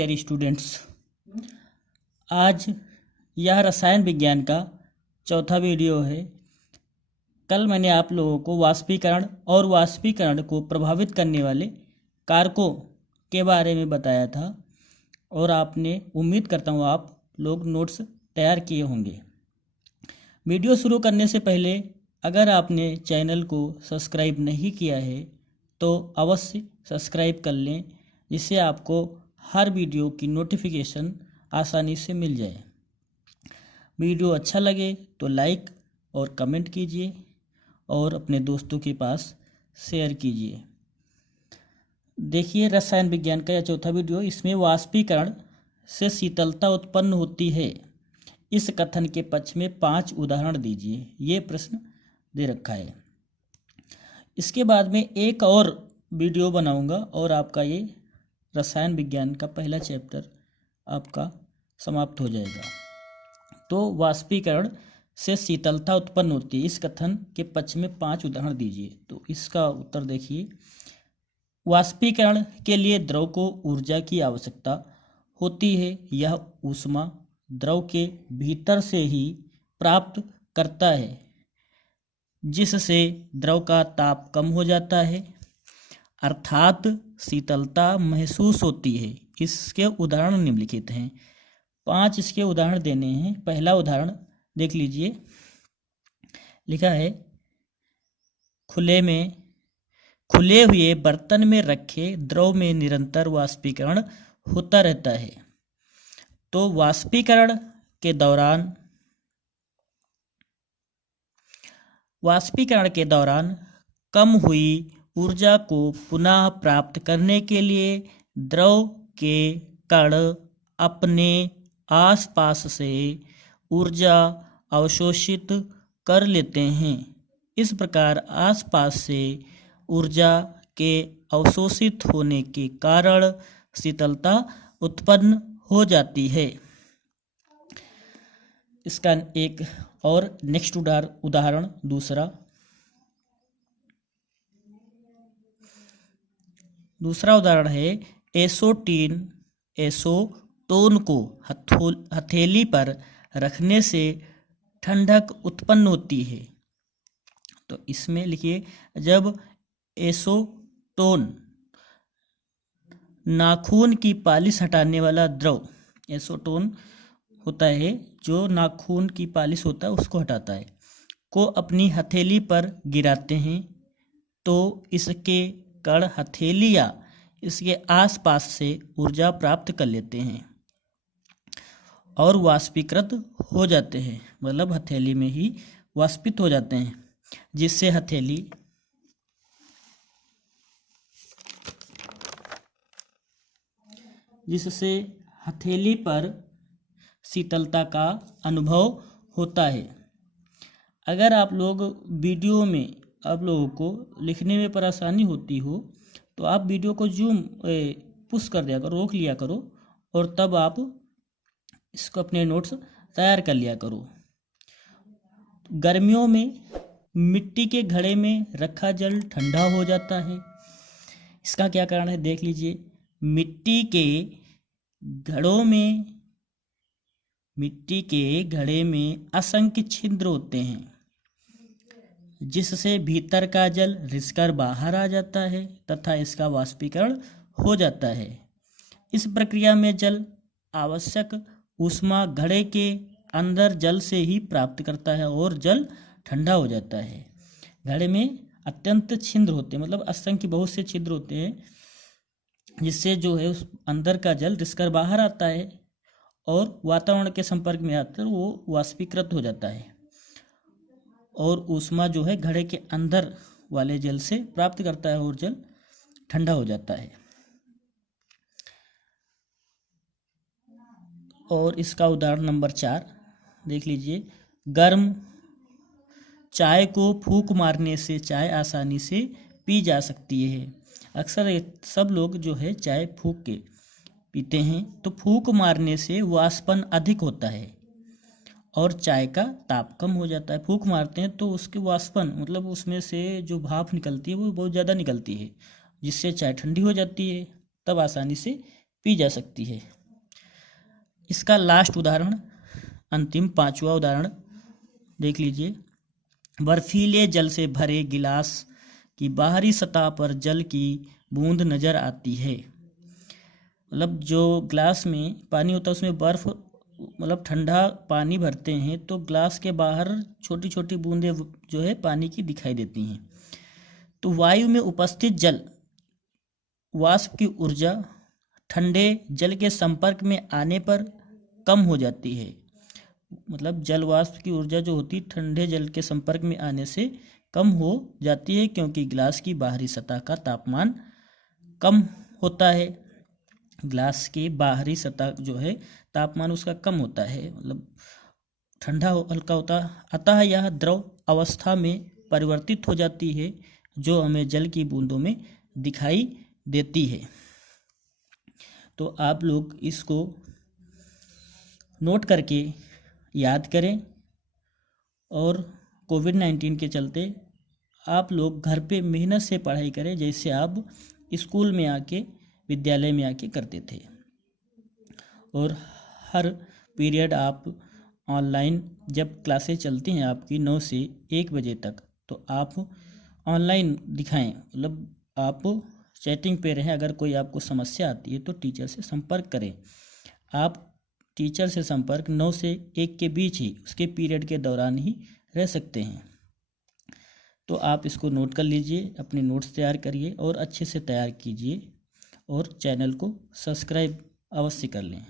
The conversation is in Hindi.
डियर स्टूडेंट्स, आज यह रसायन विज्ञान का चौथा वीडियो है। कल मैंने आप लोगों को वाष्पीकरण और वाष्पीकरण को प्रभावित करने वाले कारकों के बारे में बताया था और आपने, उम्मीद करता हूँ आप लोग नोट्स तैयार किए होंगे। वीडियो शुरू करने से पहले अगर आपने चैनल को सब्सक्राइब नहीं किया है तो अवश्य सब्सक्राइब कर लें, जिससे आपको हर वीडियो की नोटिफिकेशन आसानी से मिल जाए। वीडियो अच्छा लगे तो लाइक और कमेंट कीजिए और अपने दोस्तों के पास शेयर कीजिए। देखिए, रसायन विज्ञान का यह चौथा वीडियो, इसमें वाष्पीकरण से शीतलता उत्पन्न होती है, इस कथन के पक्ष में 5 उदाहरण दीजिए। ये प्रश्न दे रखा है। इसके बाद में एक और वीडियो बनाऊंगा और आपका ये रसायन विज्ञान का पहला चैप्टर आपका समाप्त हो जाएगा। तो वाष्पीकरण से शीतलता उत्पन्न होती है, इस कथन के पक्ष में 5 उदाहरण दीजिए। तो इसका उत्तर देखिए, वाष्पीकरण के लिए द्रव को ऊर्जा की आवश्यकता होती है। यह ऊष्मा द्रव के भीतर से ही प्राप्त करता है, जिससे द्रव का ताप कम हो जाता है, अर्थात शीतलता महसूस होती है। इसके उदाहरण निम्नलिखित हैं। 5 इसके उदाहरण देने हैं। पहला उदाहरण देख लीजिए, लिखा है, खुले हुए बर्तन में रखे द्रव में निरंतर वाष्पीकरण होता रहता है। तो वाष्पीकरण के दौरान कम हुई ऊर्जा को पुनः प्राप्त करने के लिए द्रव के कण अपने आसपास से ऊर्जा अवशोषित कर लेते हैं। इस प्रकार आसपास से ऊर्जा के अवशोषित होने के कारण शीतलता उत्पन्न हो जाती है। इसका एक और नेक्स्ट उदाहरण दूसरा उदाहरण है, एसीटोन को हथेली पर रखने से ठंडक उत्पन्न होती है। तो इसमें लिखिए, जब एसीटोन नाखून की पालिश हटाने वाला द्रव, एसीटोन होता है जो नाखून की पालिश होता है उसको हटाता है, को अपनी हथेली पर गिराते हैं तो इसके कण हथेली या इसके आसपास से ऊर्जा प्राप्त कर लेते हैं और वाष्पीकृत हो जाते हैं, मतलब हथेली में ही वाष्पित हो जाते हैं, जिससे हथेली पर शीतलता का अनुभव होता है। अगर आप लोग वीडियो में आप लोगों को लिखने में परेशानी होती हो तो आप वीडियो को पुश कर दिया करो, रोक लिया करो और तब आप इसको अपने नोट्स तैयार कर लिया करो। गर्मियों में मिट्टी के घड़े में रखा जल ठंडा हो जाता है। इसका क्या कारण है देख लीजिए। मिट्टी के घड़े में असंख्य छिद्र होते हैं, जिससे भीतर का जल रिसकर बाहर आ जाता है तथा इसका वाष्पीकरण हो जाता है। इस प्रक्रिया में जल आवश्यक ऊष्मा घड़े के अंदर जल से ही प्राप्त करता है और जल ठंडा हो जाता है। घड़े में अत्यंत छिद्र होते हैं, मतलब असंख्य बहुत से छिद्र होते हैं, जिससे जो है उस अंदर का जल रिसकर बाहर आता है और वातावरण के संपर्क में आकर वो वाष्पीकृत हो जाता है और ऊष्मा जो है घड़े के अंदर वाले जल से प्राप्त करता है और जल ठंडा हो जाता है। और इसका उदाहरण नंबर 4 देख लीजिए, गर्म चाय को फूंक मारने से चाय आसानी से पी जा सकती है। अक्सर सब लोग जो है चाय फूंक के पीते हैं, तो फूंक मारने से वाष्पन अधिक होता है और चाय का ताप कम हो जाता है। फूंक मारते हैं तो उसके वाष्पन, मतलब उसमें से जो भाप निकलती है वो बहुत ज़्यादा निकलती है, जिससे चाय ठंडी हो जाती है, तब आसानी से पी जा सकती है। इसका लास्ट उदाहरण, अंतिम 5वां उदाहरण देख लीजिए। बर्फीले जल से भरे गिलास की बाहरी सतह पर जल की बूंद नजर आती है। मतलब जो ग्लास में पानी होता है उसमें बर्फ, मतलब ठंडा पानी भरते हैं तो ग्लास के बाहर छोटी छोटी बूंदें जो है पानी की दिखाई देती हैं। तो वायु में उपस्थित जल वाष्प की ऊर्जा ठंडे जल के संपर्क में आने पर कम हो जाती है। मतलब जल वाष्प की ऊर्जा जो होती है ठंडे जल के संपर्क में आने से कम हो जाती है, क्योंकि गिलास की बाहरी सतह का तापमान कम होता है। ग्लास की बाहरी सतह जो है तापमान उसका कम होता है, मतलब ठंडा हल्का होता है। अतः यह द्रव अवस्था में परिवर्तित हो जाती है, जो हमें जल की बूंदों में दिखाई देती है। तो आप लोग इसको नोट करके याद करें, और कोविड-19 के चलते आप लोग घर पे मेहनत से पढ़ाई करें, जैसे आप स्कूल में आके, विद्यालय में आके करते थे। और हर पीरियड आप ऑनलाइन, जब क्लासेस चलती हैं आपकी 9 से 1 बजे तक, तो आप ऑनलाइन दिखाएं, मतलब आप चैटिंग पे रहें। अगर कोई आपको समस्या आती है तो टीचर से संपर्क करें। आप टीचर से संपर्क 9 से 1 के बीच ही, उसके पीरियड के दौरान ही रह सकते हैं। तो आप इसको नोट कर लीजिए, अपने नोट्स तैयार करिए और अच्छे से तैयार कीजिए, और चैनल को सब्सक्राइब अवश्य कर लें।